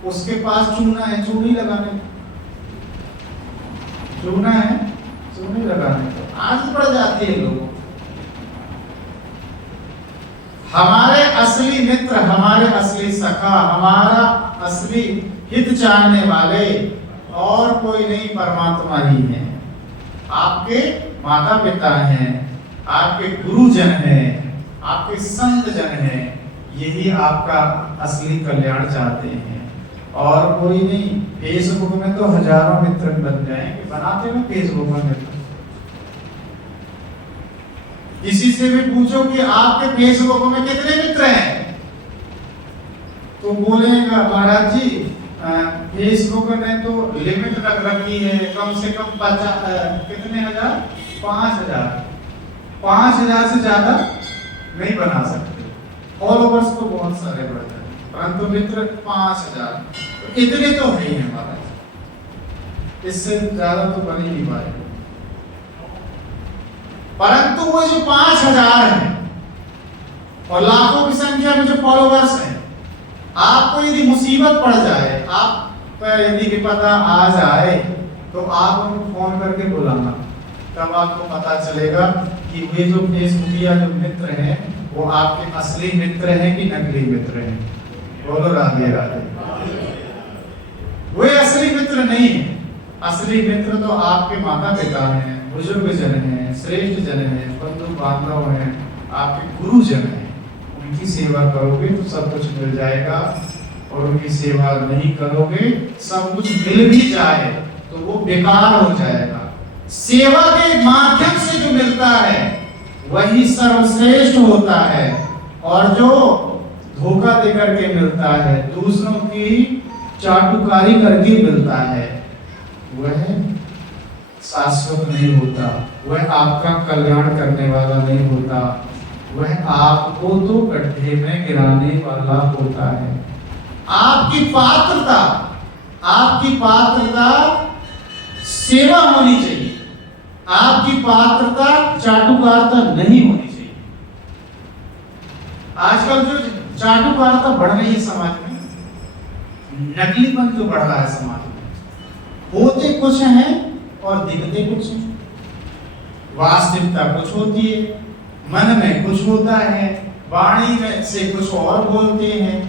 उसके पास चूना है, चूनी लगाने, चूना है चूनी लगाने को आदत पड़ जाती है लोगों। हमारे असली मित्र, हमारे असली सखा, हमारा असली हित चाहने वाले और कोई नहीं, परमात्मा ही है। आपके माता पिता हैं, आपके गुरुजन हैं, आपके संत जन हैं, यही आपका असली कल्याण चाहते हैं, और कोई नहीं। फेसबुक में तो हजारों मित्र बन जाएंगे, बनाते हैं फेसबुक में मित्र। किसी से भी पूछो कि आपके फेसबुक में कितने मित्र हैं, तो बोलेगा महाराज जी फेसबुक ने तो लिमिट रख रखी है, कम से कम 50 कितने हजार, 5000, 5000 से ज्यादा नहीं बना सकते। फॉलोवर्स तो बहुत सारे बढ़ जाते, परंतु मित्र 5000, तो इतने तो है ही महाराज, इससे ज्यादा तो बन ही नहीं पाएगा। परंतु वो जो 5000 है और लाखों की संख्या में जो फॉलोवर्स हैं, आपको यदि मुसीबत पड़ जाए, आप पर यदि विपदा आ जाए, तो आप उनको फोन करके बुलाना, तब आपको पता चलेगा कि वे जो फेसबुकिया जो मित्र हैं वो आपके असली मित्र हैं कि नकली मित्र हैं। बोलो राधे राधे। वे मित्र नहीं है। असली मित्र तो आपके माता पिता हैं, बुजुर्ग जन हैं, श्रेष्ठ जन हैं, बंधु बांधव हैं, आपके गुरुजन हैं। उनकी सेवा करोगे तो सब कुछ मिल जाएगा, और उनकी सेवा नहीं करोगे, सब कुछ मिल भी जाए तो वो बेकार हो जाएगा। सेवा के माध्यम से जो मिलता है वही सर्वश्रेष्ठ होता है, और जो धोखा देकर के मिलता है, दूसरों की चाटुकारी करके मिलता है, वह शाश्वत नहीं होता, वह आपका कल्याण करने वाला नहीं होता, वह आपको तो गड्ढे में गिराने वाला होता है। आपकी पात्रता सेवा होनी चाहिए, आपकी पात्रता चाटुकारिता नहीं होनी चाहिए। आजकल जो चाटुकारिता बढ़ रही है समाज में, नकलीपन जो बढ़ रहा है समाज में, होते कुछ हैं और दिखते कुछ हैं। वास्तविकता कुछ होती है, मन में कुछ होता है, वाणी में से कुछ और बोलते हैं,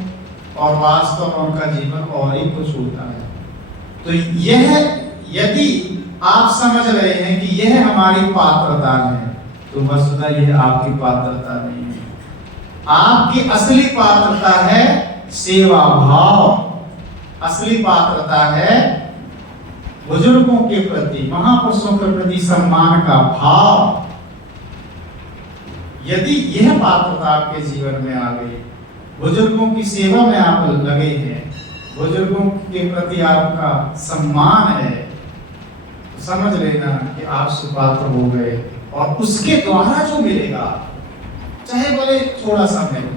और वास्तव में उनका जीवन और ही कुछ होता है। तो यह, यदि आप समझ रहे हैं कि यह हमारी पात्रता है, तो वस्तुतः यह आपकी पात्रता नहीं है। आपकी असली पात्रता है सेवा भाव, असली पात्रता है बुजुर्गों के प्रति, महापुरुषों के प्रति सम्मान का भाव। यदि यह पात्रता आपके जीवन में आ गई, बुजुर्गों की सेवा में आप लगे हैं, बुजुर्गों के प्रति आपका सम्मान है, तो समझ लेना कि आप सुपात्र हो गए, और उसके द्वारा जो मिलेगा, चाहे बोले थोड़ा सा मिले,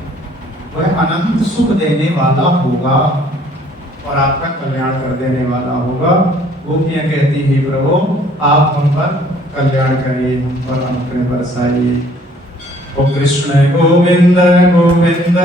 वह अनंत सुख देने वाला होगा और आपका कल्याण कर देने वाला होगा। गोपियां कहती है, प्रभु आप हम पर कल्याण करिए, हम पर अनुग्रह बरसाइए। ओ कृष्ण गोविंद गोविंद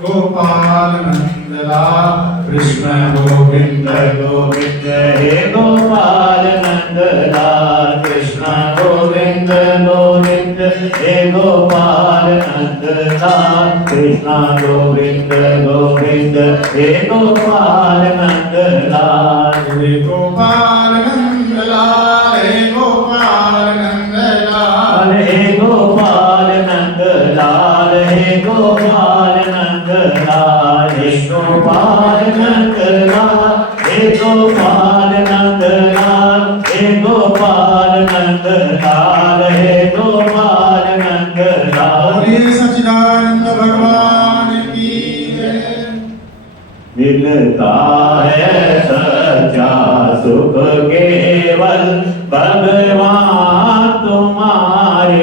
गोपाल नंदलाल, कृष्ण गोविंद गोविंद हे गोपाल नंदलाल, कृष्ण गोविंद गोविंद हे गोपाल नंदलाल, कृष्ण गोविंद गोविंद हे गोपाल नंदलाल, हे गोपाल नंदलाल, हे गोपाल नंदलाल, हे गोपाल नंदलाल, हे गोपाल नंदलाल, हे गोपाल नंदलाल, हे गोपाल नंदलाल, हे गोपाल नंदलाल, हे गोपाल नंदलाल। बोलिए सच्चिदानंद भगवान की जय। मिलता है सच्चा सुख केवल भगवान